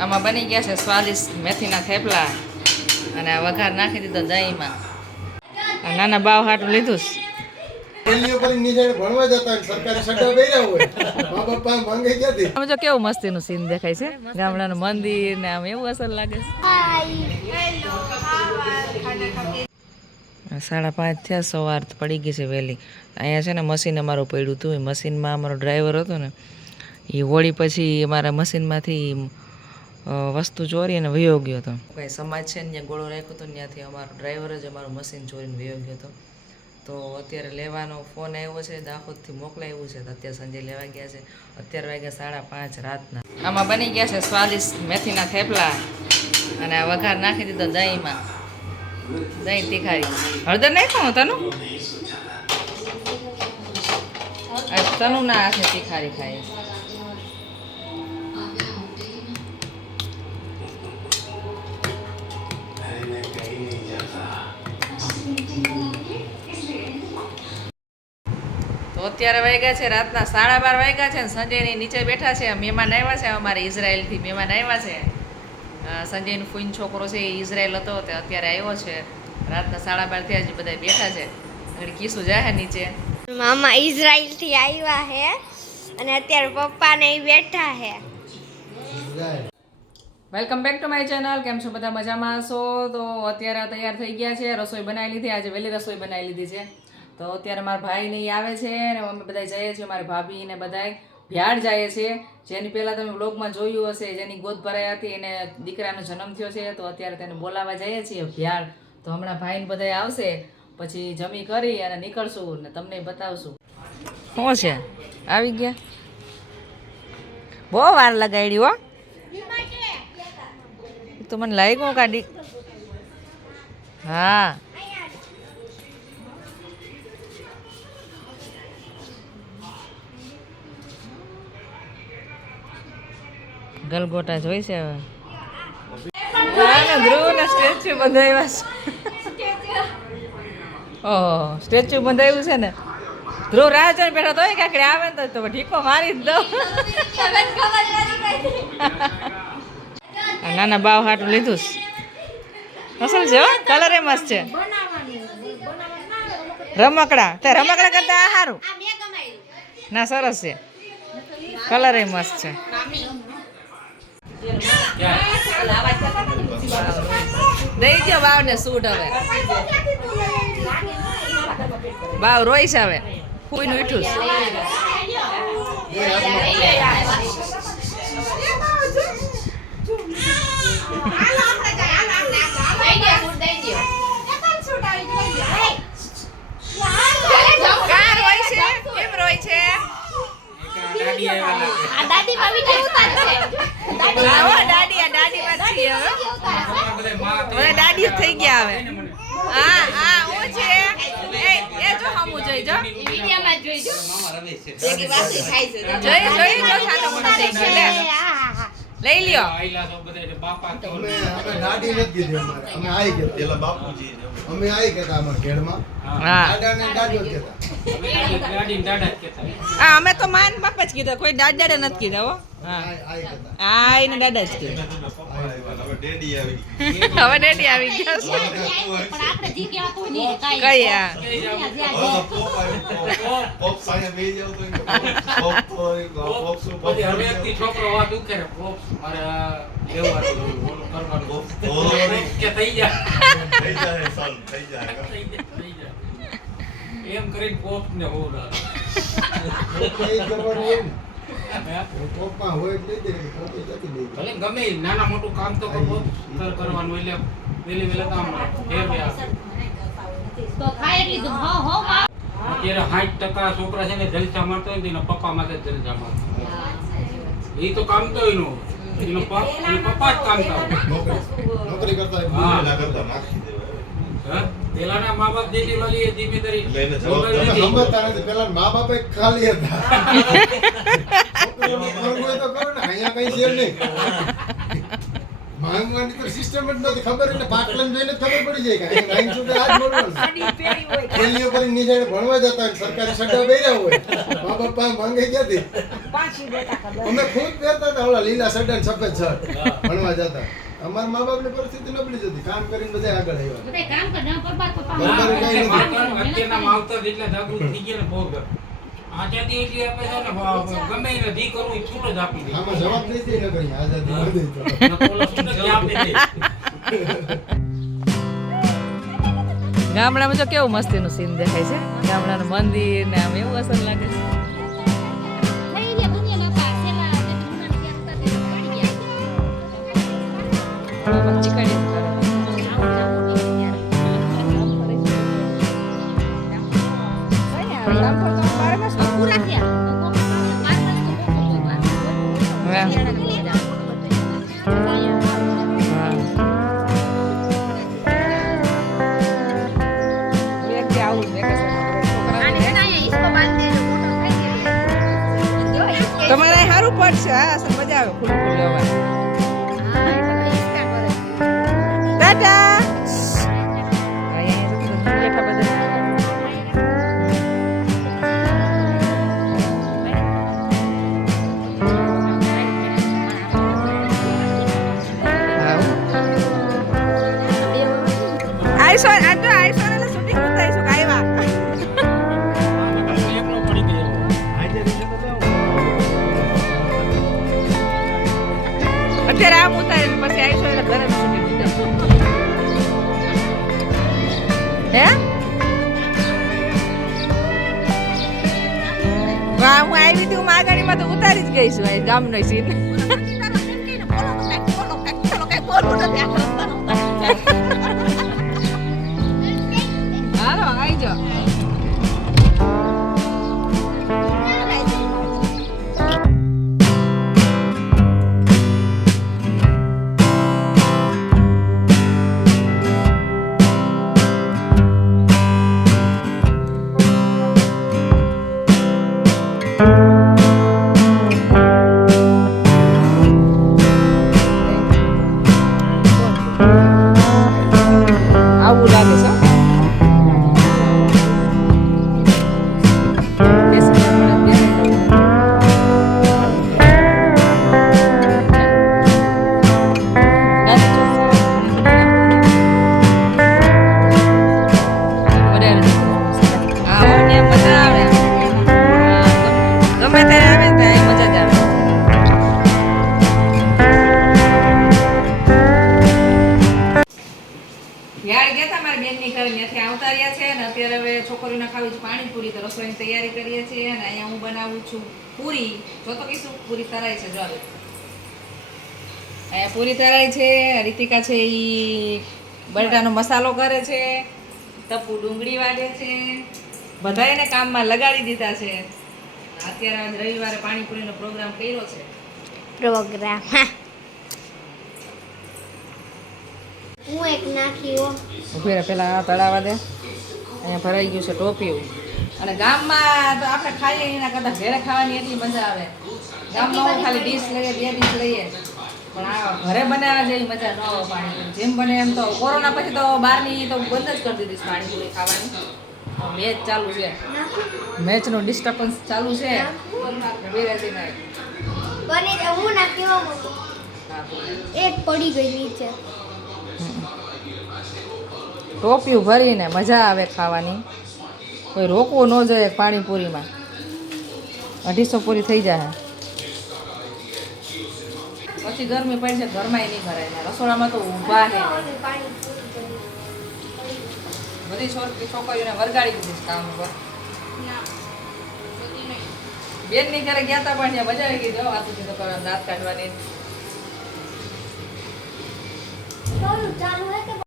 આમાં બની ગયા છે સ્વાદિષ્ટ મેથીના થેપલા અને આ વઘાર નાખી દીધો દહીંમાં. આ નાના બાવ હાટું લીધું છે. કેવું મસ્તીનું સીન દેખાય છે, ગામડાનું મંદિર ને આમ એવું અસર લાગે છે. 5:30 થયા, સવાર પડી ગઈ છે વહેલી. અહીંયા છે ને મશીન અમારું પડ્યું હતું, એ મશીનમાં અમારો ડ્રાઈવર હતો ને એ હોળી પછી અમારા મશીનમાંથી વસ્તુ ચોરી અને વયો ગયો હતો. કંઈ સમાજ છે ને ત્યાં ગોળો રાખ્યો હતો, ત્યાંથી અમારો ડ્રાઈવર જ અમારું મશીન ચોરીને વયો ગયો હતો. તો અત્યારે લેવાનો ફોન આવ્યો છે, દાહોદથી મોકલાવ્યું છે, તો અત્યારે સાંજે લેવા ગયા છે. અત્યારે વાગ્યા 5:30 રાતના. આમાં બની ગયા છે સ્વાદિષ્ટ મેથીના થેપલા અને આ વઘાર નાખી દીધો દહીંમાં. દહીં તીખારી હળદર નાખ્યું તનું તનું ના હાથે તીખારી ખાય. તો અત્યારે વાગ્યા છે રાતના 12:30 વાગ્યા છે ને સંજયની નીચે બેઠા છે. મહેમાન આવ્યા છે, અમારે ઇઝરાયલથી મહેમાન આવ્યા છે. સંજયનો ફૂઈન છોકરો છે એ ઇઝરાયલ હતો, તે અત્યારે આવ્યો છે. રાતના 12:30 થયા જ બધા બેઠા છે. આગળ કીસું જાય નીચે. મામા ઇઝરાયલ થી આવ્યા હે અને અત્યારે પપ્પા ને બેઠા હે. Welcome back to my channel. કેમ છો બધા? મજામાં હશો? તો અત્યારે તૈયાર થઈ ગયા છે, રસોઈ બનાવી લીધી. આજે વહેલી રસોઈ બનાવી લીધી છે. તો અત્યારે મારા ભાઈ ને આવે છે ને અમે બધા જઈએ છીએ. મારી ભાભી ને બધા ભ્યાડ જાય છે. જેની પહેલાં તમે વ્લોગમાં જોયું હશે, જેની ગોદ ભરાઈ હતી એને દીકરાનો જન્મ થયો છે, તો અત્યારે તેને બોલાવવા જઈએ છીએ ભ્યાડ. તો હમણાં ભાઈને બધા આવશે, પછી જમી કરી અને નીકળશું ને તમને બતાવશું. શું છે આવી ગયા? બહુ વાર લગાડી હો. તો મને લાગ્યું કાઢી. હા ગલગોટા જોઈ છે હવે. ધ્રુવના સ્ટેચ્યુ બંધાવ્યા છે. ઓહો, સ્ટેચ્યુ બંધાવ્યું છે ને. ધ્રુવ રાહ જોઈને બેઠા તો કાકડે આવે ને તો ઢીકો મારી જ દઉં. નાના બાવ હાટું લીધું છે. અસલ છે, કલર એ મસ્ત છે. રમકડા તે રમકડા કરતા આ સારું ના, સરસ છે. કલર એ મસ્ત છે. દઈ દો બાવ ને સૂટ. હવે બાવ રોઈ છે હવે. ફૂઈ નું ઈઠું દાદી થઈ ગયા હવે. હા હા હું છે એ જો હમું જોઈ જો વિડિયોમાં જોઈ જો જોઈ જોઈ જો સાનો મોટો થઈ ગયો. લે લઈ લ્યો. દાદી નથી કીધી અમારે. અમે આઈ ગયા પેલા બાપુજી અમે આઈ ગયા અમાર ઘેડમાં. હા દાદા ને દાદો કહેતા. હા અમે તો માન બાપ જ કીધા, કોઈ દાદા નથી કીધા હો. હા આઈ ગયા. આ એને દાદા જ કીધા. હવે ડેડી આવી. હવે ડેડી આવી ગયા છે. પણ આપણે જી કેવા કોઈ નહીં કાઈ. કઈ આ પોપ સાયા બે જાવ તો પોપ શું પોપ હવે એકથી છોકરો વાત ઉકે પોપ મારે લેવાનું કરવાનું કે થઈ જાય સાલ થઈ જાય. એમ કરીને પોપ ને હોરા કોઈ કરવાનું હોય ને. પોપમાં હોય એટલે જ ને પોપે જતી દે. ભલે ગમે ઈ નાના મોટું કામ તો કરવાનું એટલે વેલી વેલા કામ તો ખાઈ લીધું. હો હો અત્યારે 60% છોકરા છે ને જલસા મારતો હોય ને એના પપ્પા માટે જલસા મારતો. એ તો કામ તો એનો પપ્પા જ કામ કરે. નોકરી કરતા હોય ના કરતા નાખી દેવાય. પેલાના મા બાપ જેટલી વાલી જિમ્મેદારી લઈને જવાબદારી સમજતા નથી. પેલા મા બાપ એક ખાલી હતા. છોકરીઓ તો કરો ને, અહીંયા કઈ છે નહીં. માંગવાની તો સિસ્ટમ જ નથી. ખબર એટલે પાટલન જોઈને ખબર પડી જાય કે અહીં છૂટે આજ બોલવાનું. ખેલીઓ પર નીચે ભણવા જતા હોય, સરકારી સટ્ટા બેર્યા હોય, મા બાપ પાસે માંગે ક્યાંથી? 5 અમે ખુદ પહેરતા હતા ઓલા લીલા શર્ટ અને સફેદ શર્ટ ભણવા જતા. અમારા મા બાપની પરિસ્થિતિ નબળી જ હતી. કામ કરીને બધા આગળ આવ્યા. અત્યારના માવતર જેટલા જાગૃત થઈ ગયા ને બહુ આઝાદી એટલી આપે છે ને ગમે એને ધી કરવું એ છૂટ જ આપી દે. આમાં જવાબ નહીં દઈ ન કરી આઝાદી ન દઈ તો. ઓલો છૂટ જ આપી દે. ગામડામાં જો કેવું મસ્તીનું સીન દેખાય છે. ગામડાનું મંદિર ને આમ એવું અસર લાગે છે. તમારે સારું પડશે. હા અસર મજા આવે ખુલ્લું ખુલ્લું હવા. ટાટા. આઈસો આ તો આઈસો ને શૂટિંગ ઉતારીશું કાયવા. એકલો પડી ગયો. અત્યારે આમ ઉતારે પછી આઈસો એટલે ઘરે શૂટિંગ ઉતારશું. હે વાહ હું આવી હતી હું આગળમાં તો ઉતારી જ ગઈ છું આ ગામનો સીન. હાલો આવી જાઓ. આવું લાગે છે. ગમે ત્યારે આવે ને મજા જ આવે. યાર ગયા તા મારી બેનની ઘરે ત્યાંથી આવતા રહ્યા છે ને અત્યારે હવે છોકરીઓને ખાવી છે પાણીપુરી તો રસોઈની તૈયારી કરીએ છીએ અને અહીંયા હું બનાવું છું પૂરી. જો તો કીશું પૂરી તરાય છે. જો અહીંયા પૂરી તરાય છે. રીતિકા છે એ બટાટાનો મસાલો કરે છે. ટપુ ડુંગળી વાટે છે. બધા એને કામમાં લગાડી દીધા છે. અત્યારે આજ રવિવારે પાણીપુરીનો પ્રોગ્રામ કર્યો છે. પ્રોગ્રામ હું એક નાખી હો. ઉભેરા પેલા તળાવા દે. અહીંયા ભરાઈ ગયું છે ટોપિયું. અને ગામમાં તો આપણે ખાઈએ એના કરતાં ઘરે ખાવાની એટલી મજા આવે. ગામમાં હું ખાલી ડીશ લઈએ 2 ડીશ લઈએ પણ આ ઘરે બનાવવા જેવી મજા ન આવે પાણીપુરી. જેમ બને એમ તો કોરોના પછી તો બહારની તો બંધ જ કરી દીધી પાણીપુરી ખાવાની. મેચ ચાલુ છે. મેચનો ડિસ્ટર્બન્સ ચાલુ છે. બને હું નાખી હો. એક પડી ગઈ નીચે. ટોપિયું ભરીને મજા આવે ખાવાની. કોઈ રોકવું ન જોઈએ પાણીપુરીમાં. 250 પૂરી થઈ જાય. પછી ગરમી પડશે ઘરમાં નહીં ભરાય. રસોડામાં તો ઊભા છે. બધી છોકરીઓને વરગાડી દીધી કામ ઉપર. બેનની ઘરે ગયા હતા પણ ત્યાં મજા આવી ગઈ. જો વાતું તો દાંત કાઢવાની. ચાલુ હે કે